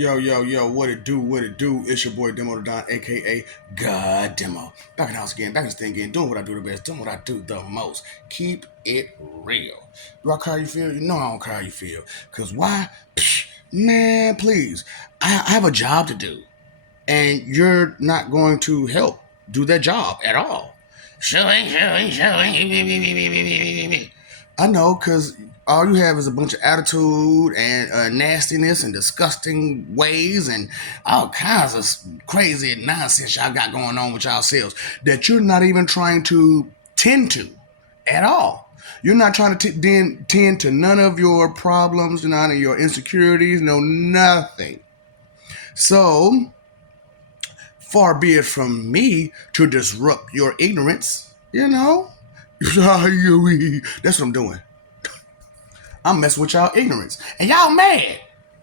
Yo, what it do? It's your boy Demo the Don, aka God Demo. Back in the house again, back in this thing again, doing what I do the best, doing what I do the most. Keep it real. Do I care how you feel? You know I don't care how you feel. Cause why? Man, please. I have a job to do. And you're not going to help do that job at all. Showing. I know, because all you have is a bunch of attitude and nastiness and disgusting ways and all kinds of crazy nonsense y'all got going on with yourselves that you're not even trying to tend to at all. You're not trying to tend to none of your problems, none of your insecurities, no nothing. So, far be it from me to disrupt your ignorance, you know? That's what I'm doing. I'm messing with y'all ignorance. And y'all mad.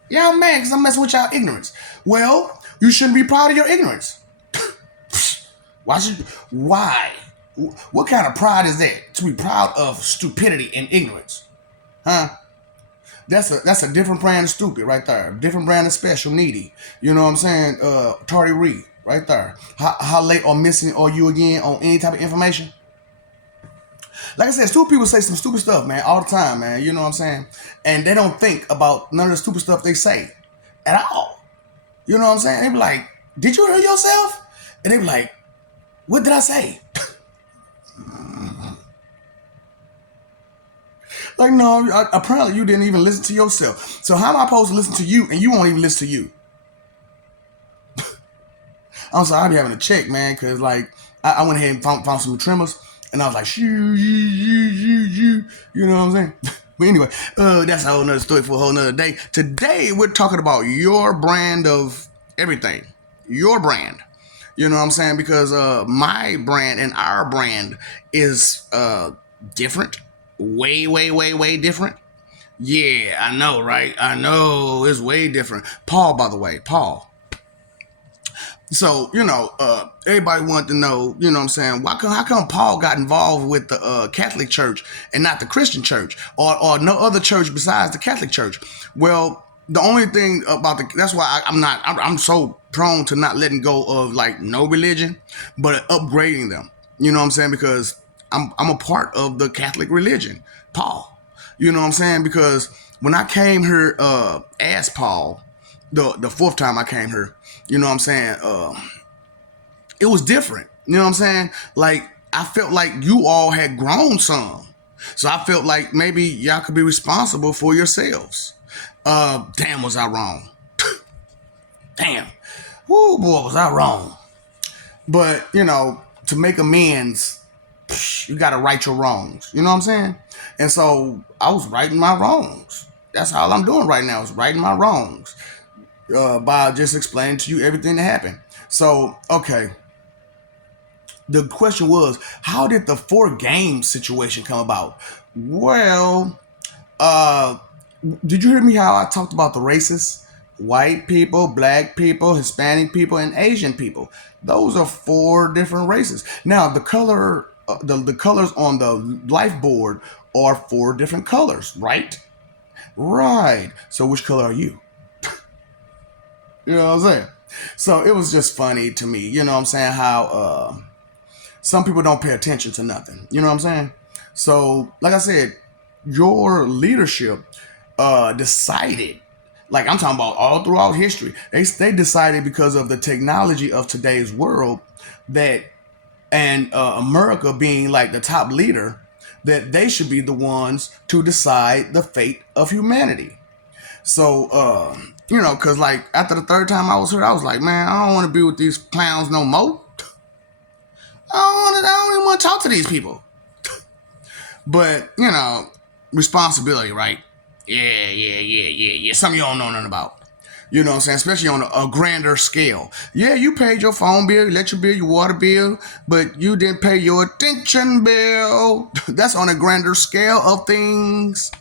Y'all mad because I'm messing with y'all ignorance. Well, you shouldn't be proud of your ignorance. Why? What kind of pride is that? To be proud of stupidity and ignorance? Huh? That's a different brand of stupid right there. Different brand of special needy. You know what I'm saying? Tardy Reed right there. How late or missing are you again on any type of information? Like I said, stupid people say some stupid stuff, man, all the time, man. You know what I'm saying? And they don't think about none of the stupid stuff they say at all. You know what I'm saying? They be like, did you hear yourself? And they be like, what did I say? Like, no, apparently you didn't even listen to yourself. So how am I supposed to listen to you and you won't even listen to you? I'm sorry, I be having to check, man, because, like, I went ahead and found some trimmers, and I was like, shoo, you know what I'm saying? But anyway, that's a whole nother story for a whole nother day. Today, we're talking about your brand of everything. Your brand. You know what I'm saying? Because my brand and our brand is different. Way different. Yeah, I know, right? I know it's way different. Paul, by the way, Paul. So, everybody wanted to know, you know what I'm saying, how come Paul got involved with the Catholic Church and not the Christian Church or no other church besides the Catholic Church? Well, the only thing about that's why I'm so prone to not letting go of like no religion, but upgrading them. You know what I'm saying? Because I'm a part of the Catholic religion, Paul. You know what I'm saying? Because when I came here as Paul, the fourth time I came here, you know what I'm saying? It was different. You know what I'm saying? Like, I felt like you all had grown some. So I felt like maybe y'all could be responsible for yourselves. Damn, was I wrong? Damn. Woo, boy, was I wrong. But, to make amends, you got to right your wrongs. You know what I'm saying? And so I was righting my wrongs. That's all I'm doing right now is righting my wrongs. By just explaining to you everything that happened. So, okay. The question was, how did the 4 game situation come about? Well, did you hear me how I talked about the races? White people, black people, Hispanic people, and Asian people. Those are 4 different races. Now, the color, the colors on the life board are 4 different colors, right? Right. So which color are you? You know what I'm saying? So it was just funny to me. You know what I'm saying? How some people don't pay attention to nothing. You know what I'm saying? So, like I said, your leadership decided, like I'm talking about all throughout history, they decided because of the technology of today's world that, and America being like the top leader, that they should be the ones to decide the fate of humanity. So, because like after the 3rd time I was here, I was like, man, I don't want to be with these clowns no more. I don't even want to talk to these people. But, responsibility, right? Yeah. Something you don't know nothing about. You know what I'm saying? Especially on a grander scale. Yeah, you paid your phone bill, electric bill, your water bill, but you didn't pay your attention bill. That's on a grander scale of things.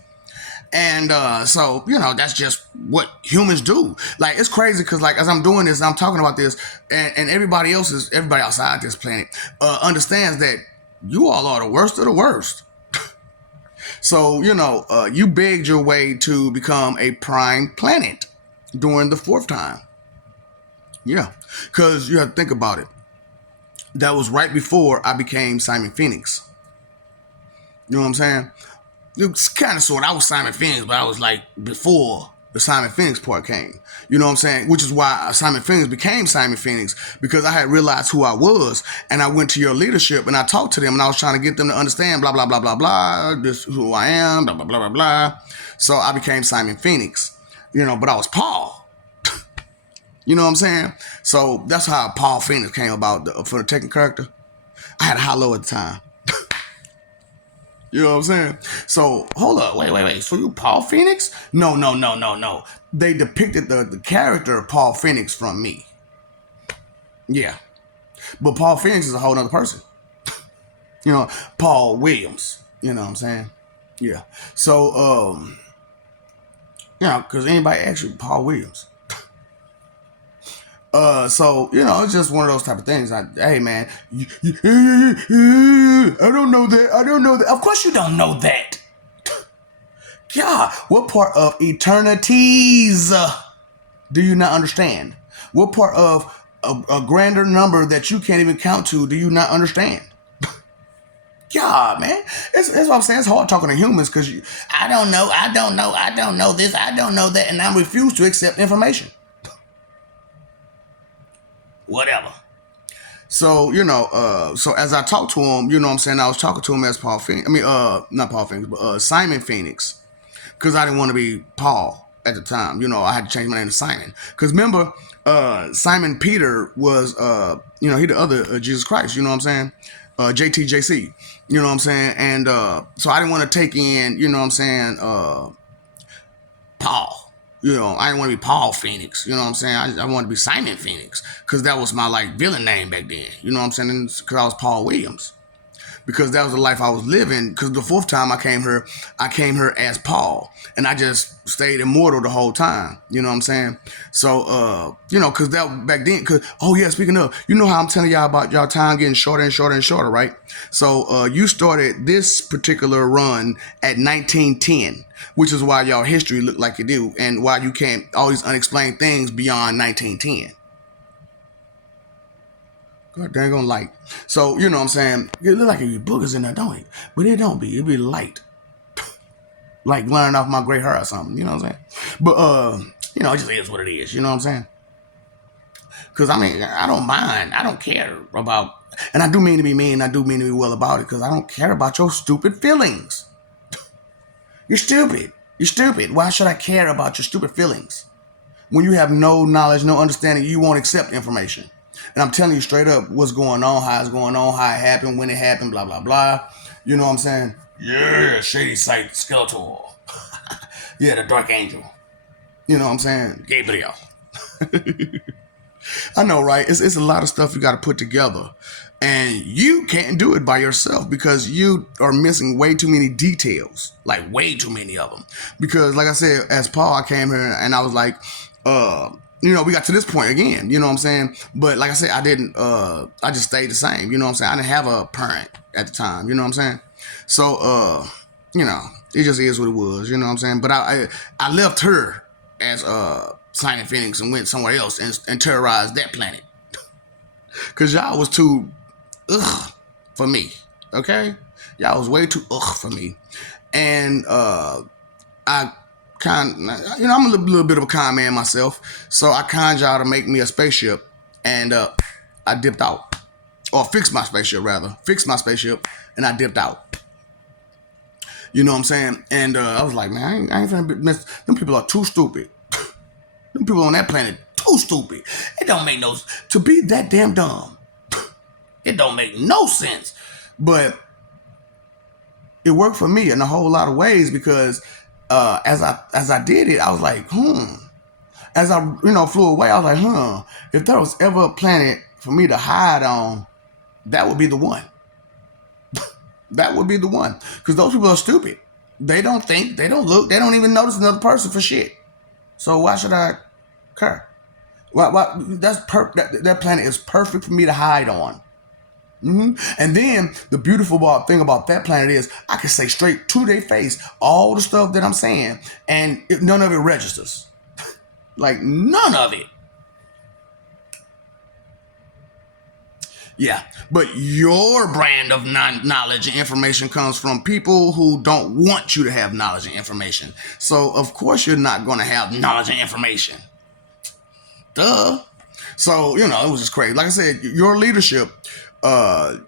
And so, that's just what humans do. Like, it's crazy because, like, as I'm doing this, I'm talking about this, and everybody outside this planet understands that you all are the worst of the worst. So, you begged your way to become a prime planet. during the fourth time. Yeah, because you have to think about it. That was right before I became Simon Phoenix. You know what I'm saying? It's kind of sort. I was Simon Phoenix, but I was like before the Simon Phoenix part came. You know what I'm saying? Which is why Simon Phoenix became Simon Phoenix, because I had realized who I was, and I went to your leadership and I talked to them, and I was trying to get them to understand blah blah blah blah blah. This is who I am. Blah blah blah blah blah. So I became Simon Phoenix. You know, but I was Paul. You know what I'm saying? So that's how Paul Phoenix came about for the Tekken character. I had a high low at the time. You know what I'm saying? So hold up, wait. So you Paul Phoenix? No. They depicted the character of Paul Phoenix from me. Yeah, but Paul Phoenix is a whole nother person. You know, Paul Williams. You know what I'm saying? Yeah. So you know, because anybody actually Paul Williams. So you know, it's just one of those type of things. Hey, man, I don't know that. I don't know that. Of course, you don't know that. God, what part of eternities do you not understand? What part of a grander number that you can't even count to do you not understand? God, man, it's what I'm saying. It's hard talking to humans because I don't know this, I don't know that, and I refuse to accept information. Whatever. So, you know, so as I talked to him, you know what I'm saying, I was talking to him as Paul Phoenix. I mean, not Paul Phoenix, but Simon Phoenix. Because I didn't want to be Paul at the time. You know, I had to change my name to Simon. Because remember, Simon Peter was, you know, he the other Jesus Christ. You know what I'm saying? JTJC. You know what I'm saying? And so I didn't want to take in, you know what I'm saying, Paul. You know, I didn't want to be Paul Phoenix. You know what I'm saying? I wanted to be Simon Phoenix because that was my like villain name back then. You know what I'm saying? Because I was Paul Williams. Because that was the life I was living. Because the fourth time I came here as Paul, and I just stayed immortal the whole time. You know what I'm saying? So, you know, because that back then. Because speaking of, you know how I'm telling y'all about y'all time getting shorter and shorter and shorter, right? So, you started this particular run at 1910, which is why y'all history look like it do, and why you can't all these unexplained things beyond 1910. God dang on light. So, you know what I'm saying? It look like it be boogers in there, don't it? But it don't be. It be light. Like laying off my gray hair or something, you know what I'm saying? But, you know, it just is what it is, you know what I'm saying? Because, I mean, I don't mind. I don't care about, and I do mean to be mean, I do mean to be well about it, because I don't care about your stupid feelings. You're stupid. You're stupid. Why should I care about your stupid feelings? When you have no knowledge, no understanding, you won't accept information. And I'm telling you straight up what's going on, how it's going on, how it happened, when it happened, blah, blah, blah. You know what I'm saying? Yeah, Shady Sight Skeletor. Yeah, the Dark Angel. You know what I'm saying? Gabriel. I know, right? It's a lot of stuff you got to put together. And you can't do it by yourself because you are missing way too many details. Like, way too many of them. Because, like I said, as Paul, I came here and I was like, you know, we got to this point again, you know what I'm saying? But like I said, I didn't, I just stayed the same, you know what I'm saying? I didn't have a parent at the time, you know what I'm saying? So, you know, it just is what it was, you know what I'm saying? But I left her as Simon Phoenix and went somewhere else and terrorized that planet. Because y'all was too for me, okay? Y'all was way too for me. And I you know, I'm a little bit of a con man myself, so I conned y'all to make me a spaceship, and I dipped out, or fixed my spaceship, and I dipped out. You know what I'm saying? And I was like, man, I ain't finna miss. Them people are too stupid. Them people on that planet too stupid. It don't make no to be that damn dumb. It don't make no sense, but it worked for me in a whole lot of ways because. As I did it, I was like, As I, you know, flew away, I was like, if there was ever a planet for me to hide on, that would be the one. That would be the one. Because those people are stupid. They don't think, they don't look, they don't even notice another person for shit. So why should I care? That planet is perfect for me to hide on. And then the beautiful thing about that planet is I can say straight to their face all the stuff that I'm saying, and none of it registers. Like none of it. Yeah, but your brand of knowledge and information comes from people who don't want you to have knowledge and information. So of course you're not going to have knowledge and information. Duh. So it was just crazy. Like I said, your leadership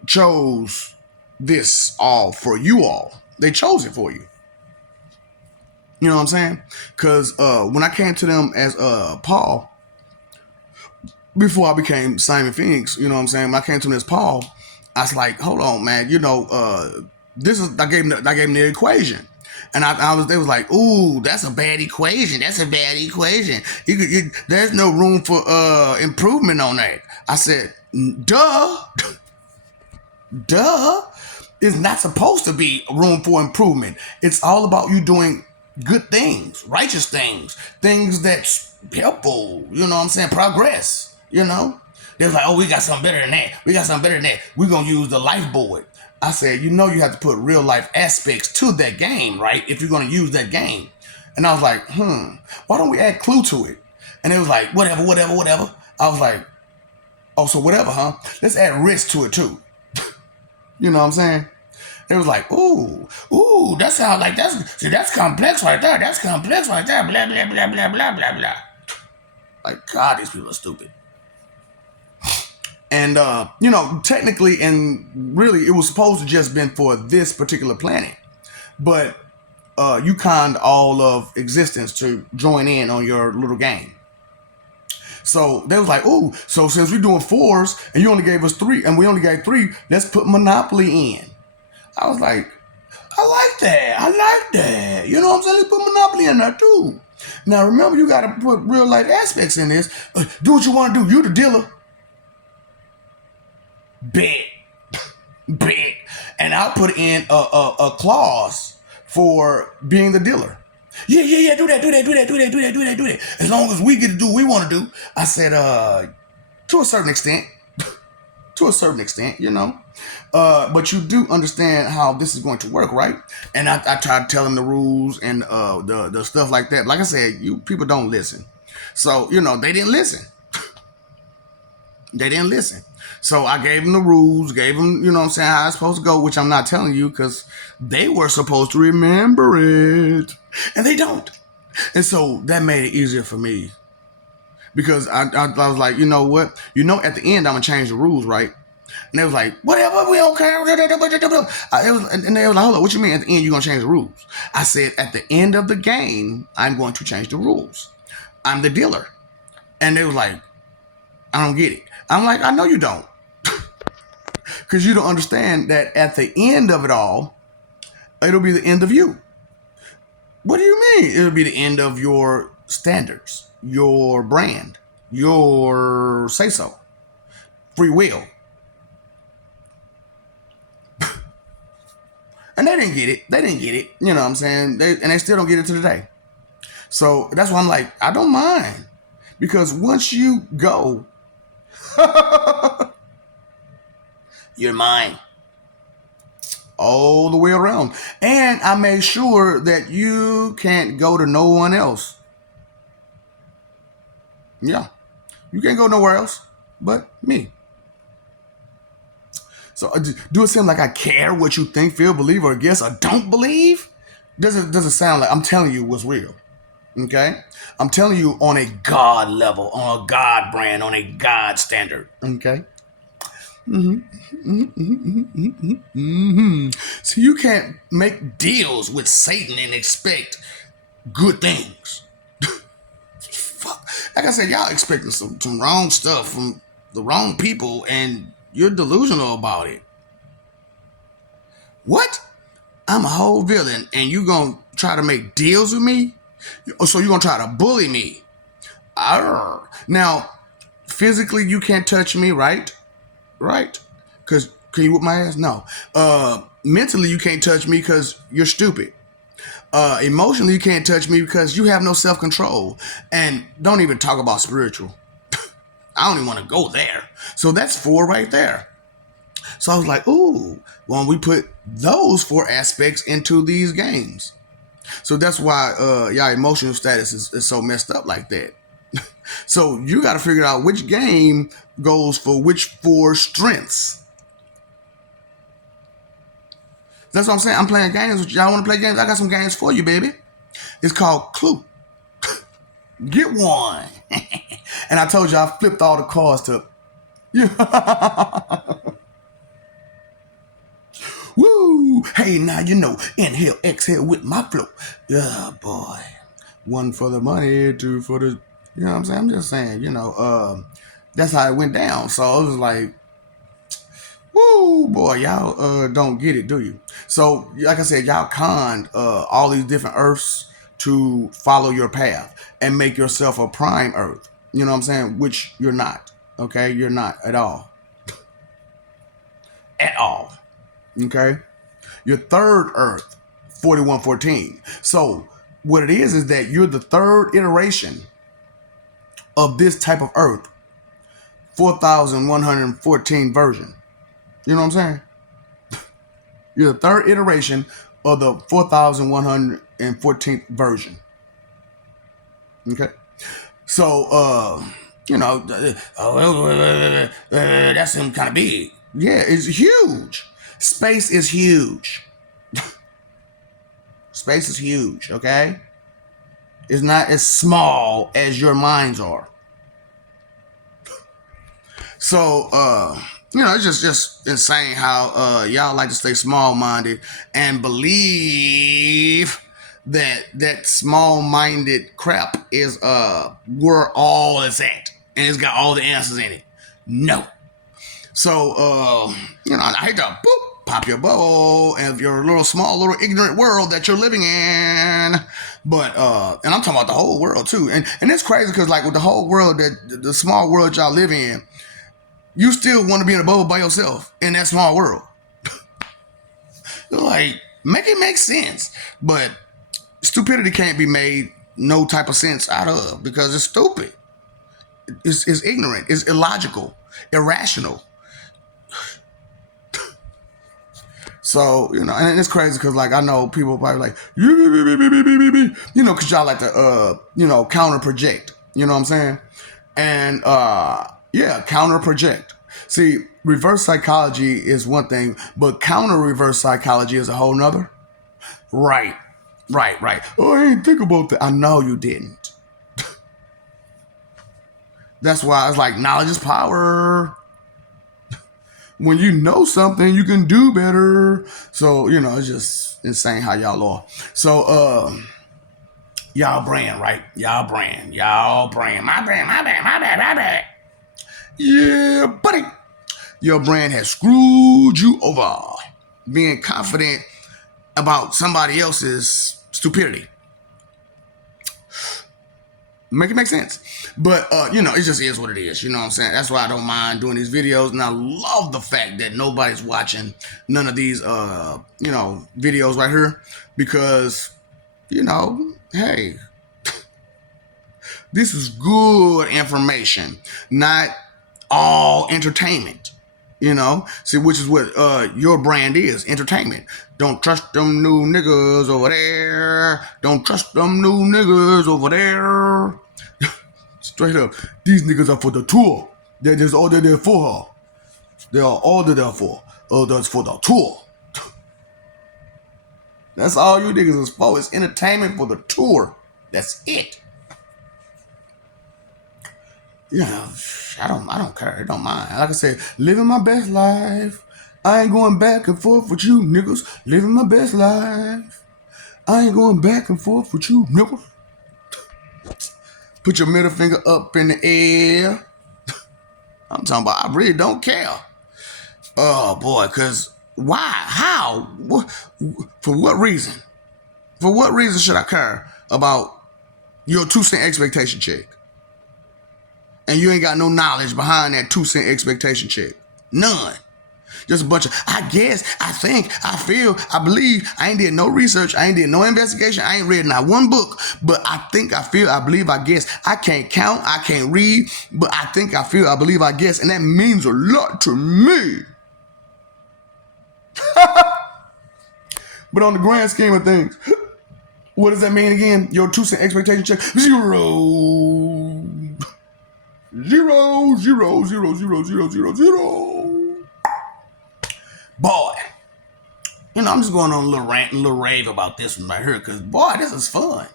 chose this all for you all. They chose it for you. You know what I'm saying? Because when I came to them as Paul, before I became Simon Phoenix, you know what I'm saying? When I came to him as Paul, I was like, hold on, man. This is I gave him the equation. And they was like, ooh, that's a bad equation. That's a bad equation. There's no room for improvement on that. I said, duh. Duh. It's not supposed to be room for improvement. It's all about you doing good things, righteous things, things that's helpful, you know what I'm saying? Progress, They're like, oh, we got something better than that. We got something better than that. We're going to use the lifeboard. I said, you have to put real life aspects to that game, right? If you're going to use that game. And I was like, why don't we add clue to it? And it was like, whatever. I was like, oh, so whatever, huh? Let's add risk to it too. You know what I'm saying? It was like, ooh, that sounds like that's complex right there. That's complex right there. Blah, blah, blah, blah, blah, blah, blah. Like, God, these people are stupid. And, technically and really it was supposed to just been for this particular planet. But you conned all of existence to join in on your little game. So they was like, ooh, so since we're doing 4s and you only gave us 3 and we only gave 3, let's put Monopoly in. I was like, I like that. You know what I'm saying? Let's put Monopoly in there too. Now remember, you got to put real life aspects in this. Do what you want to do. You the dealer. Bet. And I'll put in a clause for being the dealer. Yeah, do that. As long as we get to do what we want to do. I said, to a certain extent. But you do understand how this is going to work, right? And I tried to tell them the rules and the stuff like that. Like I said, you people don't listen. So, they didn't listen. So I gave them the rules, gave them, how it's supposed to go, which I'm not telling you because they were supposed to remember it. And they don't. And so that made it easier for me. Because I was like, you know what? At the end, I'm going to change the rules, right? And they was like, whatever, we don't care. And they was like, hold on, what you mean at the end you're going to change the rules? I said, at the end of the game, I'm going to change the rules. I'm the dealer. And they was like, I don't get it. I'm like, I know you don't. Because you don't understand that at the end of it all, it'll be the end of you. What do you mean? It'll be the end of your standards, your brand, your say-so, free will. And they didn't get it. You know what I'm saying? They still don't get it to today. So that's why I'm like, I don't mind. Because once you go, you're mine. All the way around. And I made sure that you can't go to no one else. Yeah. You can't go nowhere else but me. So do it seem like I care what you think, feel, believe, or guess, or don't believe? Doesn't sound like I'm telling you what's real. Okay? I'm telling you on a God level, on a God brand, on a God standard. Okay? So you can't make deals with Satan and expect good things. Fuck. Like I said, y'all expecting some wrong stuff from the wrong people and you're delusional about it. What? I'm a whole villain and you gonna try to make deals with me? So you gonna try to bully me? Arr. Now, physically you can't touch me, right? Right? Because can you whip my ass? No. Mentally you can't touch me because you're stupid. Emotionally you can't touch me because you have no self-control. And don't even talk about spiritual. I don't even want to go there. So that's 4 right there. So I was like, ooh, well, we put those 4 aspects into these games. So that's why y'all emotional status is so messed up like that. So you got to figure out which game goes for which four strengths. That's what I'm saying. I'm playing games. Y'all want to play games? I got some games for you, baby. It's called Clue. Get one. And I told you I flipped all the cards to. Yeah. Woo! Hey, now you know. Inhale, exhale with my flow. Yeah, boy. One for the money, two for the. You know what I'm saying? I'm just saying, that's how it went down. So I was like, woo, boy, y'all don't get it, do you? So, like I said, y'all conned all these different Earths to follow your path and make yourself a prime Earth. You know what I'm saying? Which you're not. Okay? You're not at all. At all. Okay? Your third Earth, 4114. So, what it is that you're the third iteration of this type of Earth, 4114 version. You know what I'm saying? You're the third iteration of the 4114th version. Okay? So, that seems kind of big. Yeah, it's huge. Space is huge. Space is huge, okay? It's not as small as your minds are. So, it's just insane how y'all like to stay small-minded and believe that small-minded crap is where all is at, and it's got all the answers in it. No. So, I hate to pop your bubble of your little ignorant world that you're living in. But, and I'm talking about the whole world too. And it's crazy because like with the whole world, the small world y'all live in, you still want to be in a bubble by yourself in that small world. Like, make it make sense. But stupidity can't be made no type of sense out of because it's stupid. It's ignorant. It's illogical. Irrational. So, and it's crazy because, like, I know people probably like, because y'all like to, counter project. You know what I'm saying? And, counter project. See, reverse psychology is one thing, but counter reverse psychology is a whole nother. Right. Oh, I didn't think about that. I know you didn't. That's why it's like knowledge is power. When you know something, you can do better. So, it's just insane how y'all are. So, y'all brand, right? Y'all brand. My bad. Yeah, buddy. Your brand has screwed you over. Being confident about somebody else's stupidity. Make it make sense. But, it just is what it is. You know what I'm saying? That's why I don't mind doing these videos. And I love the fact that nobody's watching none of these, videos right here. Because, hey, this is good information, not all entertainment. See, which is what your brand is, entertainment. Don't trust them new niggas over there. Don't trust them new niggas over there. Straight up, these niggas are for the tour. They're just all they're there for. They are all they're there for. That's for the tour. That's all you niggas is for. It's entertainment for the tour. That's it. I don't care. I don't mind. Like I said, living my best life. I ain't going back and forth with you niggas. Living my best life. I ain't going back and forth with you niggas. Put your middle finger up in the air. I'm talking about I really don't care. Oh boy, cause why? How? For what reason? For what reason should I care about your 2-cent expectation check? And you ain't got no knowledge behind that 2-cent expectation check. None. Just a bunch of, I guess, I think, I feel, I believe. I ain't did no research. I ain't did no investigation. I ain't read not one book. But I think, I feel, I believe, I guess. I can't count. I can't read. But I think, I feel, I believe, I guess. And that means a lot to me. But on the grand scheme of things, what does that mean again? Your 2-cent expectation check? 0. Zero, zero, zero, zero, zero, zero, zero. Boy, I'm just going on a little rant and a little rave about this one right here because, boy, this is fun.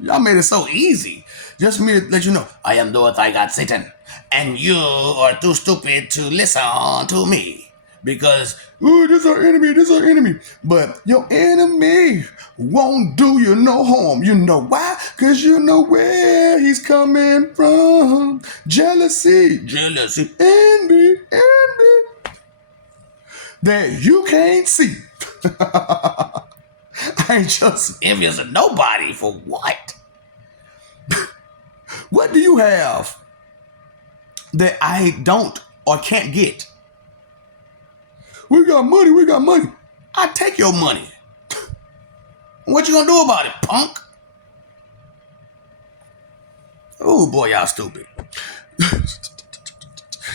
Y'all made it so easy. Just for me to let you know, I am the I got Satan, and you are too stupid to listen to me. Because, this our enemy. But your enemy won't do you no harm. You know why? Because you know where he's coming from. Jealousy, envy, that you can't see. I ain't just envious of nobody. For what? What do you have that I don't or can't get? We got money. I take your money. What you gonna do about it, punk? Oh boy, y'all stupid.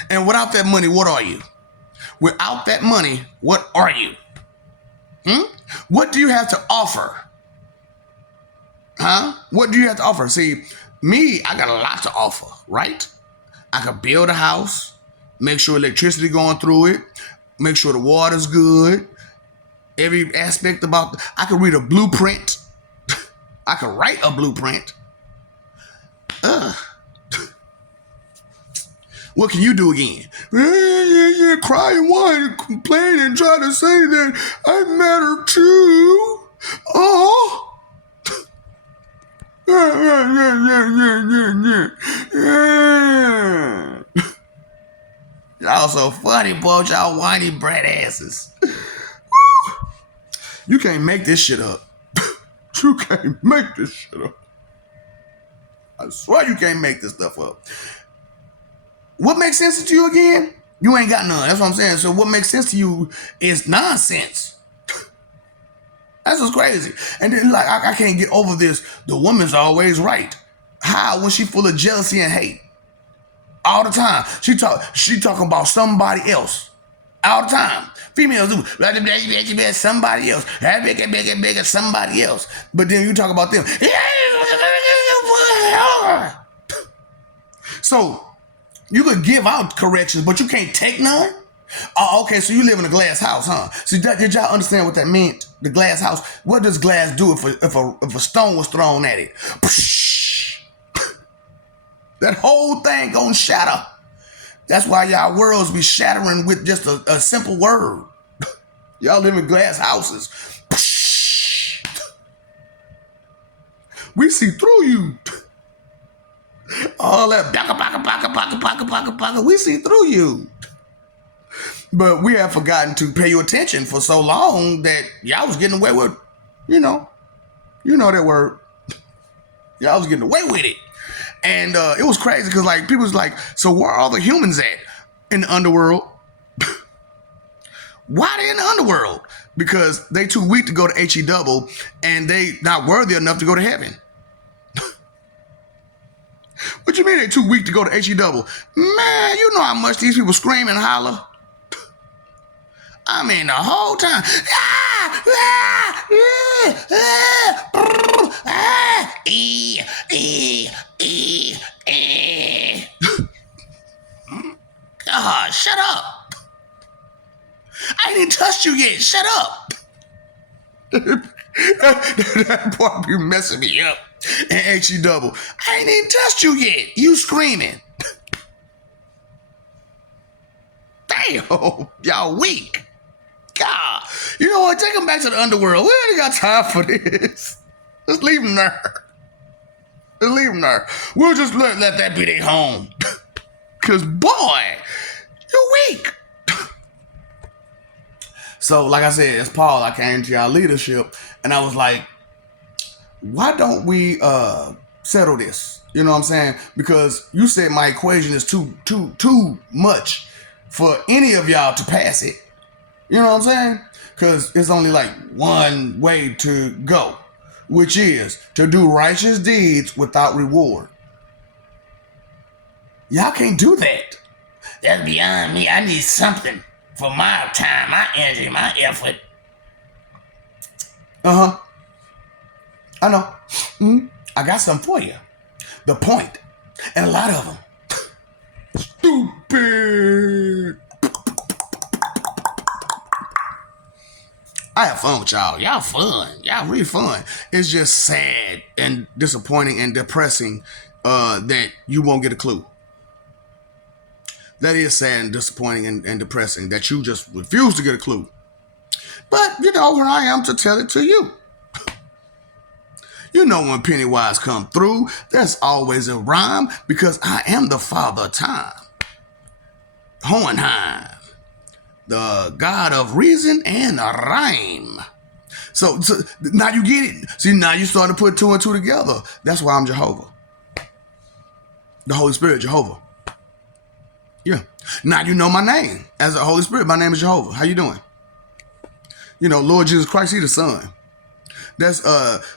And without that money, what are you? Without that money, what are you? What do you have to offer? What do you have to offer? See, me, I got a lot to offer, right? I could build a house, make sure electricity going through it, make sure the water's good, every aspect about I could read a blueprint. I could write a blueprint. What can you do again? Yeah, cry and whine and complain and try to say that I matter too. Oh. Yeah. Y'all so funny, boy, y'all whiny brat asses. You can't make this shit up. You can't make this shit up. I swear you can't make this stuff up. What makes sense to you again? You ain't got none. That's what I'm saying. So what makes sense to you is nonsense. That's just crazy. And then like I can't get over this. The woman's always right. How? When she full of jealousy and hate. All the time. She talking about somebody else. All the time. Females do somebody else. Somebody else. But then you talk about them. So you could give out corrections, but you can't take none? Oh, okay, so you live in a glass house, huh? So did y'all understand what that meant? The glass house? What does glass do if a stone was thrown at it? That whole thing gonna shatter. That's why y'all worlds be shattering with just a simple word. Y'all live in glass houses. We see through you. All that baka, we see through you. But we have forgotten to pay you attention for so long that y'all was getting away with, you know that word. Y'all was getting away with it. And it was crazy because like people was like, so where are all the humans at in the underworld? Why they in the underworld? Because they too weak to go to HE double and they not worthy enough to go to heaven. What you mean they too weak to go to HE double? Man, you know how much these people scream and holler? I mean the whole time. God, shut up. I ain't even touched you yet. Shut up. That boy be messing me up. And HE double. I ain't even touched you yet. You screaming. Damn, y'all weak. God. You know what? Take them back to the underworld. We ain't got time for this. Just leave them there. Just leave them there. We'll just let that be their home. Because, boy, you're weak. So, like I said, as Paul, I came to y'all leadership, and I was like, why don't we settle this? You know what I'm saying? Because you said my equation is too much for any of y'all to pass it. You know what I'm saying? Because it's only like one way to go, which is to do righteous deeds without reward. Y'all can't do that. That's beyond me. I need something for my time, my energy, my effort. I know. I got something for you. The point, and a lot of them. stupid. I have fun with y'all. Y'all fun. Y'all really fun. It's just sad and disappointing and depressing that you won't get a clue. That is sad and disappointing and depressing that you just refuse to get a clue. But, here I am to tell it to you. You know when Pennywise come through, there's always a rhyme because I am the father of time. Hohenheim, the god of reason and rhyme. So now you get it. See, now you start to put two and two together. That's why I'm Jehovah. The Holy Spirit, Jehovah. Yeah. Now you know my name. As a Holy Spirit, my name is Jehovah. How you doing? Lord Jesus Christ, He the Son. That's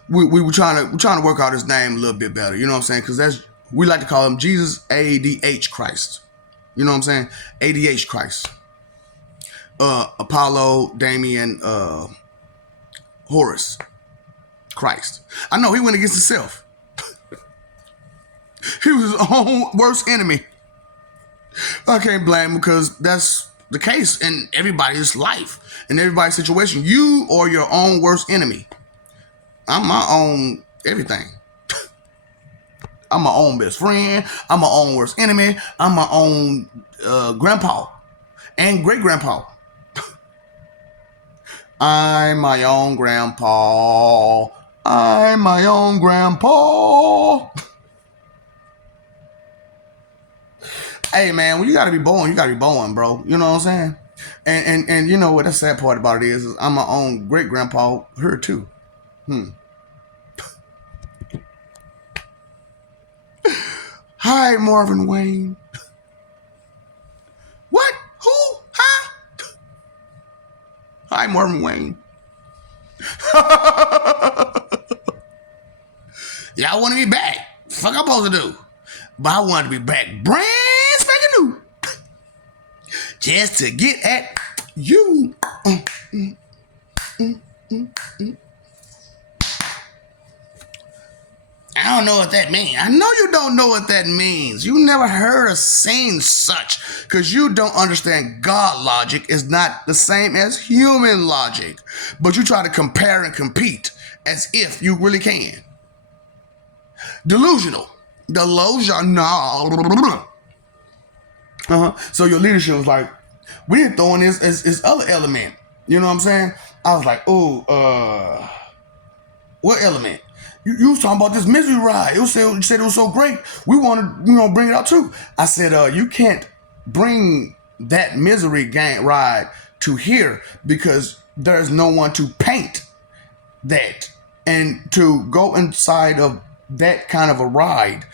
we were trying to work out His name a little bit better. You know what I'm saying? Because we like to call Him Jesus ADH Christ. You know what I'm saying? ADH Christ. Apollo, Damien, Horus, Christ. I know he went against himself. He was his own worst enemy. I can't blame him because that's the case in everybody's life, in everybody's situation. You are your own worst enemy. I'm my own everything. I'm my own best friend. I'm my own worst enemy. I'm my own grandpa and great-grandpa. I'm my own grandpa. I'm my own grandpa. Hey, man, when you gotta be born, bro. You know what I'm saying? And you know what the sad part about it is I'm my own great-grandpa here, too. Hi, Marvin Wayne. What? Who? Huh? Hi, Marvin Wayne. Y'all want to be back. Fuck I'm supposed to do. But I want to be back brand spanking new. Just to get at you. I don't know what that means. I know you don't know what that means. You never heard or seen such because you don't understand God logic is not the same as human logic. But you try to compare and compete as if you really can. Delusional. Delusional. So your leadership was like, we didn't throw in this other element. You know what I'm saying? I was like, what element? You was talking about this misery ride. You said it was so great. We want to, bring it out too. I said, you can't bring that misery ride to here because there's no one to paint that. And to go inside of that kind of a ride,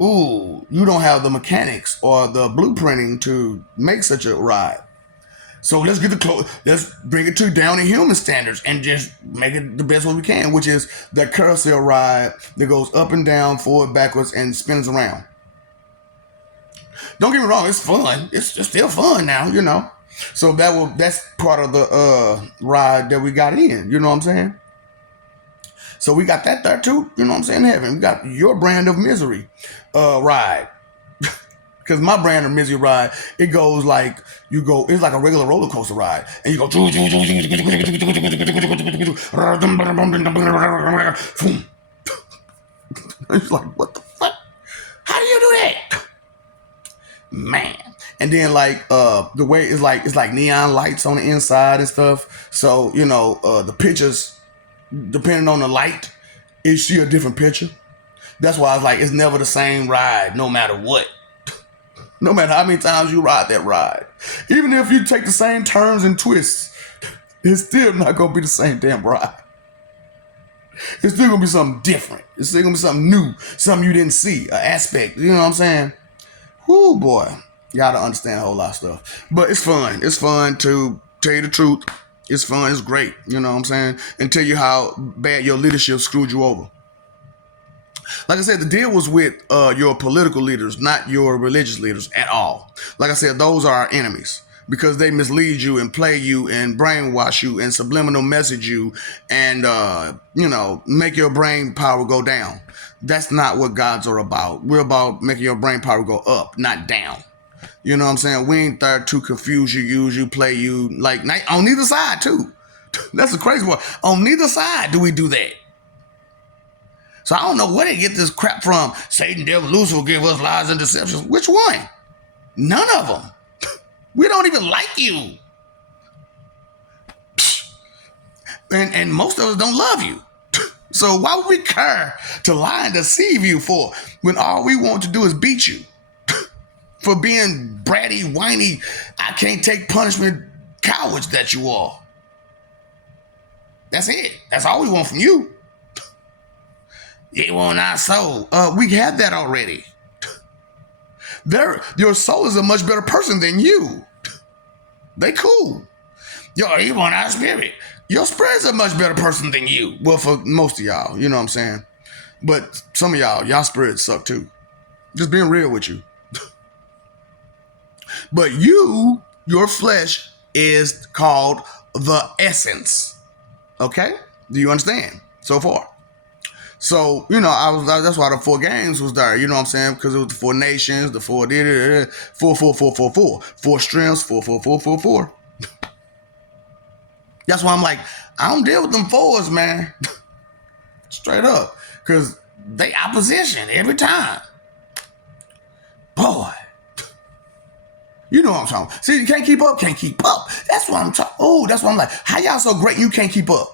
you don't have the mechanics or the blueprinting to make such a ride. So let's let's bring it down to human standards and just make it the best way we can, which is the carousel ride that goes up and down, forward, backwards, and spins around. Don't get me wrong, it's fun. It's still fun now, So that's part of the ride that we got in, you know what I'm saying? So we got that there too, you know what I'm saying, heaven. We got your brand of misery ride. Because my brand of misery ride, it goes like, it's like a regular roller coaster ride. And you go, it's like, what the fuck? How do you do that? Man. And then like, the way it's like neon lights on the inside and stuff. So, the pictures, depending on the light, you see a different picture. That's why I was like, it's never the same ride, no matter what. No matter how many times you ride that ride. Even if you take the same turns and twists, it's still not going to be the same damn ride. It's still going to be something different. It's still going to be something new, something you didn't see, an aspect. You know what I'm saying? Whoo, boy. You got to understand a whole lot of stuff. But it's fun. It's fun to tell you the truth. It's fun. It's great. You know what I'm saying? And tell you how bad your leadership screwed you over. Like I said, the deal was with your political leaders, not your religious leaders at all. Like I said, those are our enemies because they mislead you and play you and brainwash you and subliminal message you and, make your brain power go down. That's not what gods are about. We're about making your brain power go up, not down. You know what I'm saying? We ain't there to confuse you, use you, play you, like on neither side too. That's the crazy part. On neither side do we do that. So I don't know where they get this crap from. Satan, devil, Lucifer give us lies and deceptions. Which one? None of them. We don't even like you. And most of us don't love you. So why would we care to lie and deceive you for when all we want to do is beat you? For being bratty, whiny, I can't take punishment cowards that you are. That's it. That's all we want from you. It won't our soul. We have that already. Your soul is a much better person than you. They cool. You want our spirit. Your spirit's a much better person than you. Well, for most of y'all, you know what I'm saying? But some of y'all spirits suck too. Just being real with you. But your flesh is called the essence. Okay? Do you understand so far? So, that's why the 4 games was there, you know what I'm saying? Because it was the 4 nations, the 4, 4, 4, 4, 4, 4. 4 strengths, 4, 4, 4, 4, 4. That's why I'm like, I don't deal with them 4s, man. Straight up. Because they opposition every time. Boy. You know what I'm talking about. See, you can't keep up. That's what I'm talking. Oh, that's what I'm like. How y'all so great you can't keep up?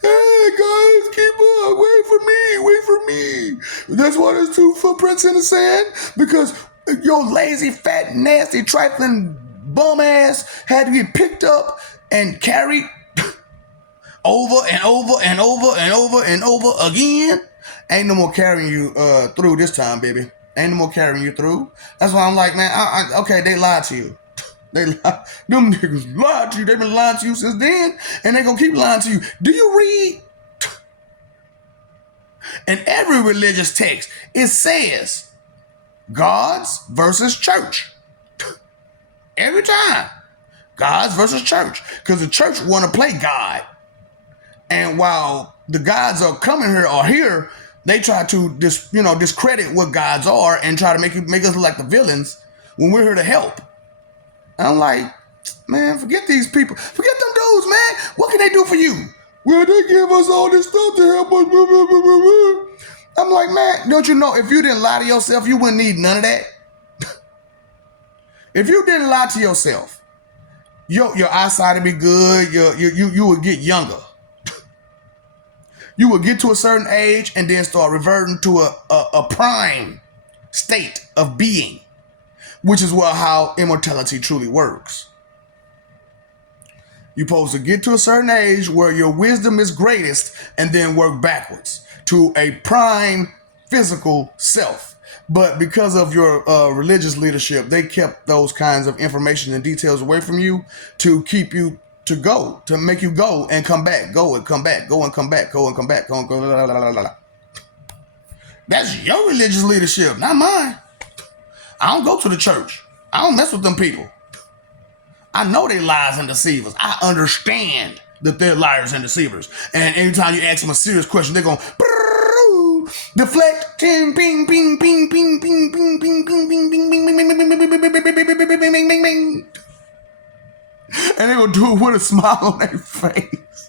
Hey, guys, keep up. Wait for me. That's why there's 2 footprints in the sand. Because your lazy, fat, nasty, trifling bum ass had to get picked up and carried over and over and over and over and over again. Ain't no more carrying you through this time, baby. Ain't no more carrying you through. That's why I'm like, man, okay, they lied to you. Them niggas lied to you. They've been lying to you since then, and they gonna keep lying to you. Do you read? In every religious text, it says gods versus church. Every time. Gods versus church. Because the church want to play God. And while the gods are coming here, they try to discredit what gods are and try to make us look like the villains when we're here to help. And I'm like, man, forget these people. Forget them dudes, man. What can they do for you? Well, they give us all this stuff to help us. I'm like, man, don't you know if you didn't lie to yourself, you wouldn't need none of that? If you didn't lie to yourself, your eyesight would be good. You would get younger. You would get to a certain age and then start reverting to a prime state of being, which is how immortality truly works. You're supposed to get to a certain age where your wisdom is greatest and then work backwards to a prime physical self. But because of your religious leadership, they kept those kinds of information and details away from you to keep you to make you go and come back, go and come back, go and come back, go and come back, go and go. La, la, la, la. That's your religious leadership, not mine. I don't go to the church. I don't mess with them people. I know they liars and deceivers. I understand that they're liars and deceivers. And anytime you ask them a serious question, they're going deflect, ping, ping, ping, ping, ping, ping, ping, ping, ping, ping, ping, ping, ping, ping, ping, and they gonna do it with a smile on their face.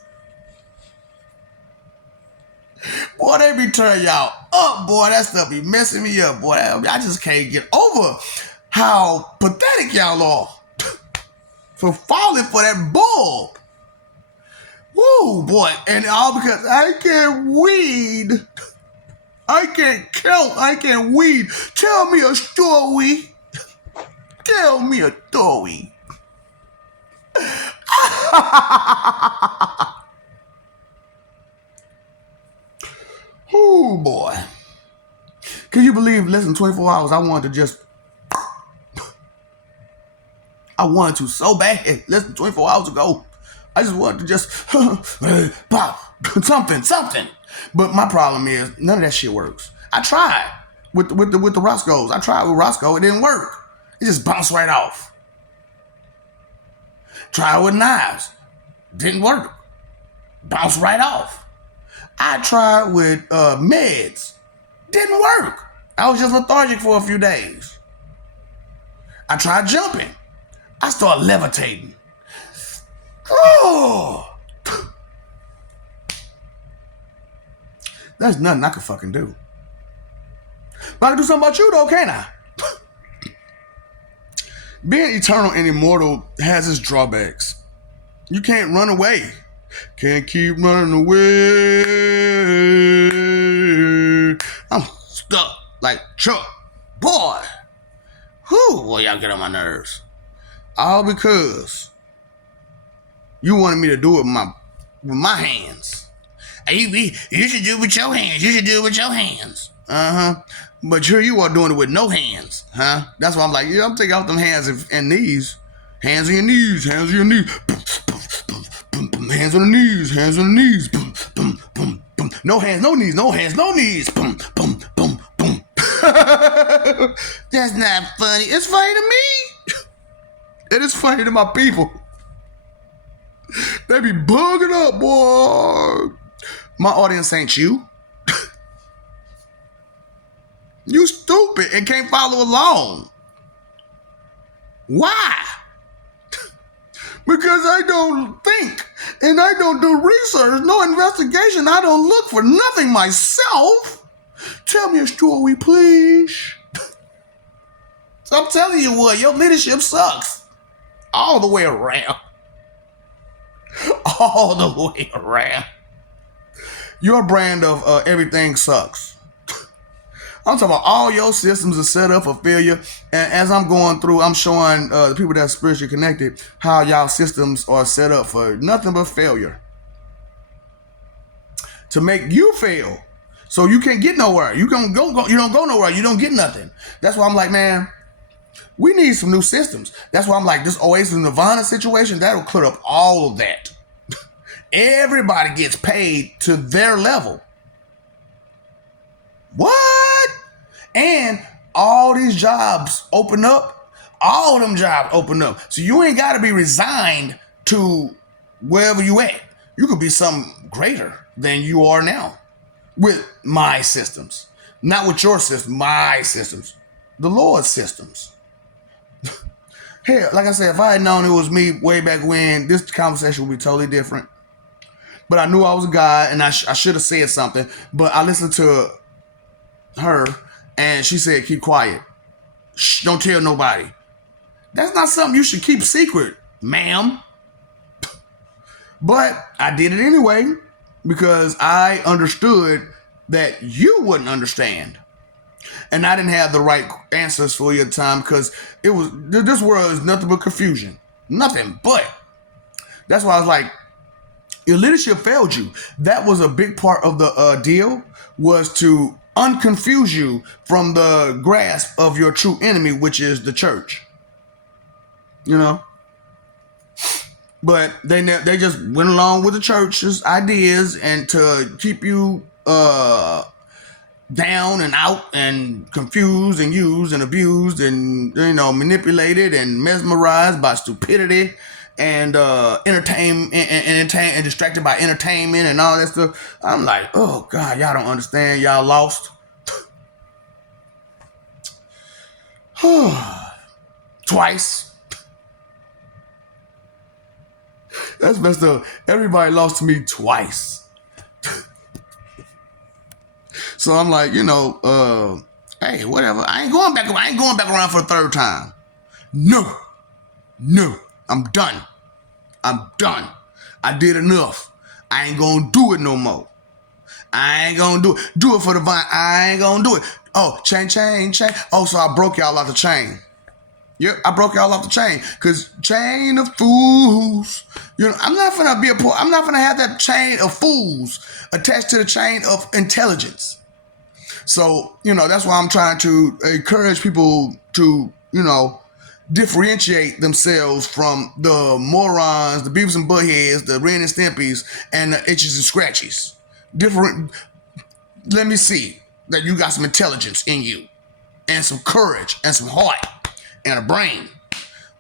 Boy, they be turning y'all up, boy. That stuff be messing me up, boy. I just can't get over how pathetic y'all are for falling for that bull. Woo, boy. And all because I can't weed. I can't count. I can't weed. Tell me a story. Tell me a story. Oh, boy. Can you believe less than 24 hours I wanted to so bad. Less than 24 hours ago. I just wanted to just pop something. But my problem is none of that shit works. I tried with the Roscoe's. I tried with Roscoe. It didn't work. It just bounced right off. Tried with knives. Didn't work. Bounced right off. I tried with meds. Didn't work. I was just lethargic for a few days. I tried jumping. I started levitating. Oh, there's nothing I can fucking do. But I can do something about you though, can't I? Being eternal and immortal has its drawbacks. You can't run away. Can't keep running away. I'm stuck like Chuck. Boy. Whew, boy, y'all get on my nerves. All because you wanted me to do it with my hands. Hey, you should do it with your hands. You should do it with your hands. But here you are doing it with no hands, huh? That's why I'm like, yeah, I'm taking off them hands and knees. Hands on your knees, hands on your knees. Hands on the knees, hands on the knees. No hands, no knees, no hands, no knees. That's not funny. It's funny to me. It is funny to my people. They be bugging up, boy. My audience ain't you. You stupid and can't follow along. Why? Because I don't think and I don't do research, no investigation. I don't look for nothing myself. Tell me a story, please. So I'm telling you what, your leadership sucks. All the way around. All the way around. Your brand of everything sucks. I'm talking about all your systems are set up for failure. And as I'm going through, I'm showing the people that are spiritually connected how y'all systems are set up for nothing but failure. To make you fail. So you can't get nowhere. You don't go nowhere. You don't get nothing. That's why I'm like, man, we need some new systems. That's why I'm like, this Oasis Nirvana situation, that'll clear up all of that. Everybody gets paid to their level. What? And all these jobs open up. All of them jobs open up. So you ain't got to be resigned to wherever you at. You could be something greater than you are now with my systems. Not with your system, my systems. The Lord's systems. Hell, like I said, if I had known it was me way back when, this conversation would be totally different. But I knew I was a guy and I should have said something. But I listened to her and she said, keep quiet. Shh, don't tell nobody. That's not something you should keep secret, ma'am. But I did it anyway because I understood that you wouldn't understand. And I didn't have the right answers for you at the time because this world is nothing but confusion. Nothing but. That's why I was like, your leadership failed you. That was a big part of the deal, was to unconfuse you from the grasp of your true enemy, which is the church. You know? But they just went along with the church's ideas and to keep you down and out and confused and used and abused and, you know, manipulated and mesmerized by stupidity and entertained and distracted by entertainment and all that stuff. I'm like, oh God, y'all don't understand. Y'all lost. Twice. That's messed up. Everybody lost to me twice. So I'm like, you know, hey, whatever. I ain't going back around for a third time. No, I'm done. I did enough. I ain't gonna do it no more. I ain't gonna do it. Do it for the vine. I ain't gonna do it. Oh, chain. Oh, so I broke y'all off the chain. Yep, I broke y'all off the chain. Cause chain of fools. You know, I'm not gonna have that chain of fools attached to the chain of intelligence. So, you know, that's why I'm trying to encourage people to, you know, differentiate themselves from the morons, the Beavis and Buttheads, the Ren and Stimpies, and the Itches and Scratchies. Let me see that you got some intelligence in you, and some courage, and some heart, and a brain.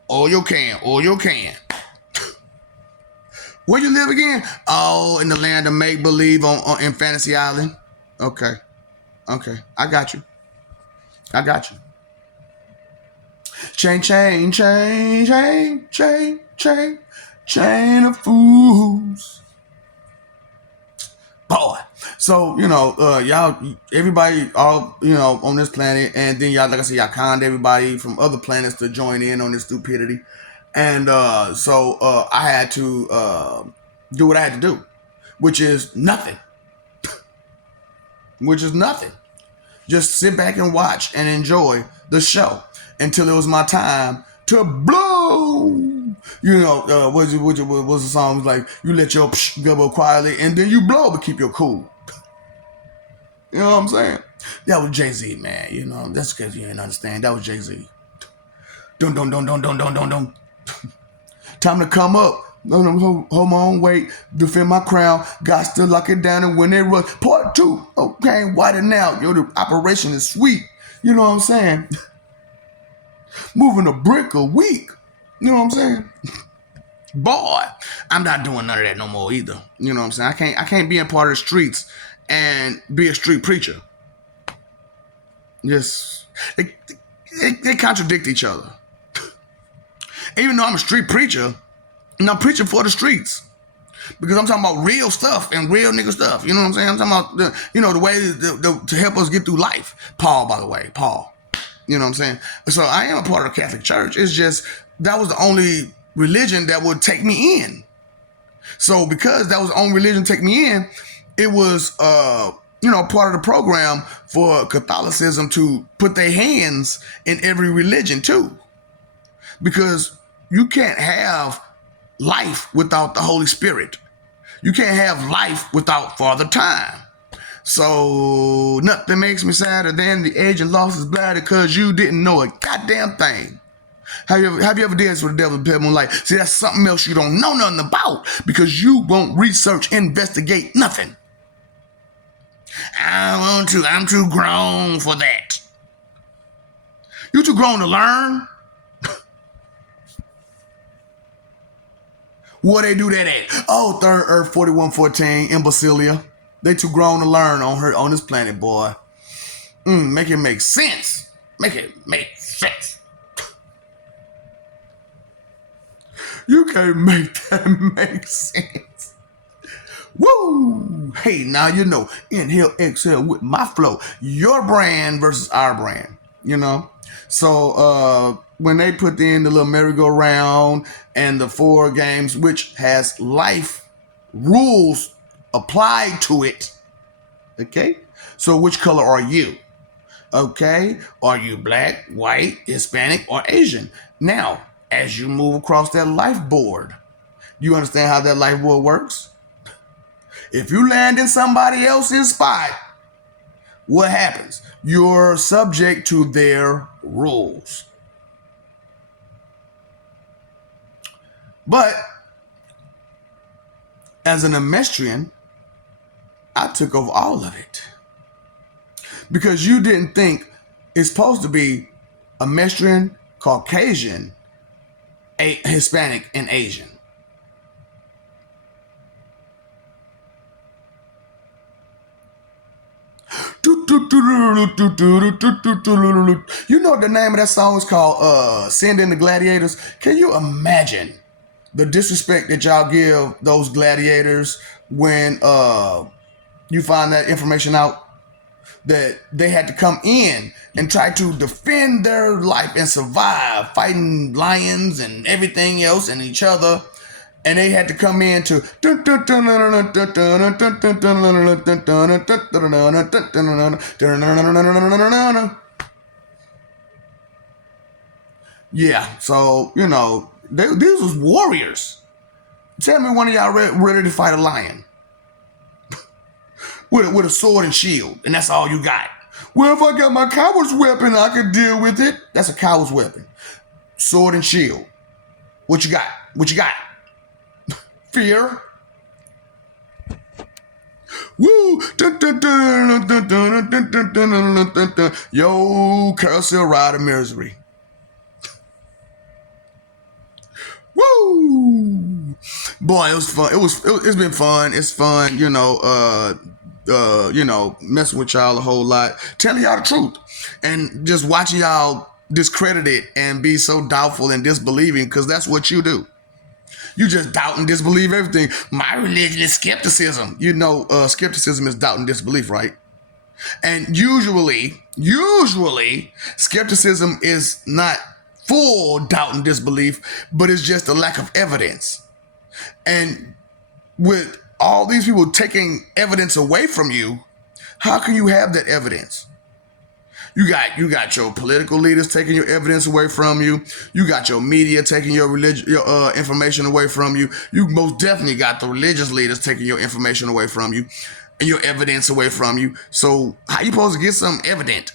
All you can. Where you live again? Oh, in the land of make-believe in Fantasy Island. Okay, I got you. Chain, chain, chain, chain, chain, chain, chain of fools. Boy. So, y'all, everybody, all, on this planet, and then y'all, like I said, y'all conned everybody from other planets to join in on this stupidity. And I had to do what I had to do, which is nothing. Which is nothing. Just sit back and watch and enjoy the show until it was my time to blow. What was the song? Like, you let your psh go quietly and then you blow, but keep your cool. You know what I'm saying? That was Jay-Z, man. That's because you didn't understand. That was Jay-Z. Dun dun dun dun dun dun dun dun. Time to come up. Hold my own weight. Defend my crown. Got to lock it down and when they rush. Part 2. Okay, widen out. The operation is sweet. You know what I'm saying? Moving a brick a week. You know what I'm saying? Boy, I'm not doing none of that no more either. You know what I'm saying? I can't be a part of the streets and be a street preacher. Yes. They contradict each other. Even though I'm a street preacher, and I'm preaching for the streets. Because I'm talking about real stuff and real nigga stuff. You know what I'm saying? I'm talking about the way to help us get through life. Paul, by the way. Paul. You know what I'm saying? So I am a part of the Catholic Church. It's just that was the only religion that would take me in. So because that was the only religion to take me in, it was part of the program for Catholicism to put their hands in every religion too. Because you can't have life without the Holy Spirit. You can't have life without Father Time. So nothing makes me sadder than the agent lost his bladder because you didn't know a goddamn thing. Have you ever danced with the devil in pale moonlight? See, that's something else you don't know nothing about because you won't research, investigate, nothing. I don't want to. I'm too grown for that. You too grown to learn? Where they do that at? Oh, Third Earth 4114, imbecilia. They too grown to learn on this planet, boy. Make it make sense. Make it make sense. You can't make that make sense. Woo! Hey, now you know. Inhale, exhale with my flow. Your brand versus our brand. So when they put in the little merry-go-round and the 4 games, which has life rules applied to it, okay? So which color are you? Okay? Are you black, white, Hispanic, or Asian? Now, as you move across that life board, you understand how that life board works? If you land in somebody else's spot, what happens? You're subject to their rules. But as an emestrian, I took over all of it. Because you didn't think it's supposed to be emestrian, Caucasian, Hispanic, and Asian. You know the name of that song is called Send in the Gladiators? Can you imagine the disrespect that y'all give those gladiators when you find that information out? That they had to come in and try to defend their life and survive, fighting lions and everything else and each other. And they had to come in to yeah, so these was warriors. Tell me one of y'all ready to fight a lion with a sword and shield, and that's all you got. Well, if I got my coward's weapon, I could deal with it. That's a coward's weapon. Sword and shield. What you got? What you got? Fear. Woo! Yo, carousel ride of misery. Woo! Boy, it was fun. It's been fun. It's fun, messing with y'all a whole lot, telling y'all the truth, and just watching y'all discredit it and be so doubtful and disbelieving, because that's what you do. You just doubt and disbelieve everything. My religion is skepticism. Skepticism is doubt and disbelief, right? And usually, skepticism is not full doubt and disbelief, but it's just a lack of evidence. And with all these people taking evidence away from you, how can you have that evidence? You got your political leaders taking your evidence away from you. You got your media taking your information away from you. You most definitely got the religious leaders taking your information away from you and your evidence away from you. So how you supposed to get something evident?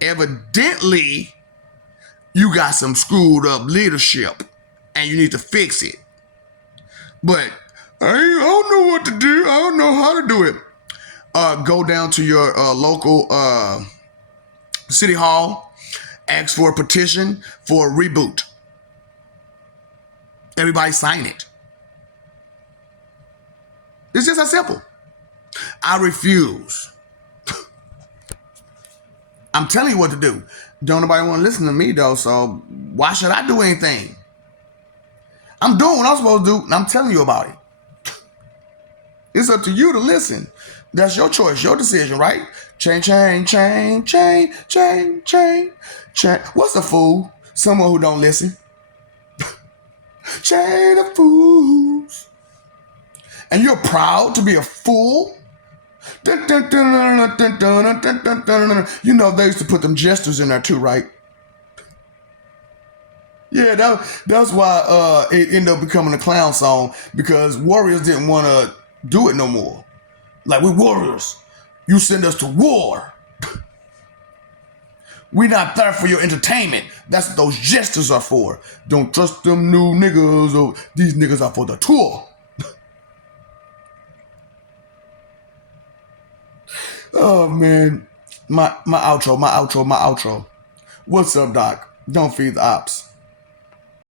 Evidently, you got some screwed up leadership and you need to fix it. But I don't know what to do. I don't know how to do it. Go down to your local city hall, ask for a petition for a reboot. Everybody sign it. It's just that simple. I refuse. I'm telling you what to do. Don't nobody want to listen to me though, so why should I do anything? I'm doing what I'm supposed to do, and I'm telling you about it. It's up to you to listen. That's your choice, your decision, right? Chain. What's a fool? Someone who don't listen. Chain of fools. And you're proud to be a fool? You know, they used to put them jesters in there too, right? Yeah, that's why it ended up becoming a clown song, because Warriors didn't want to do it no more. Like, we're warriors. You send us to war. We're not there for your entertainment. That's what those jesters are for. Don't trust them new niggas, or these niggas are for the tour. Oh, man. My outro. What's up, Doc? Don't feed the ops.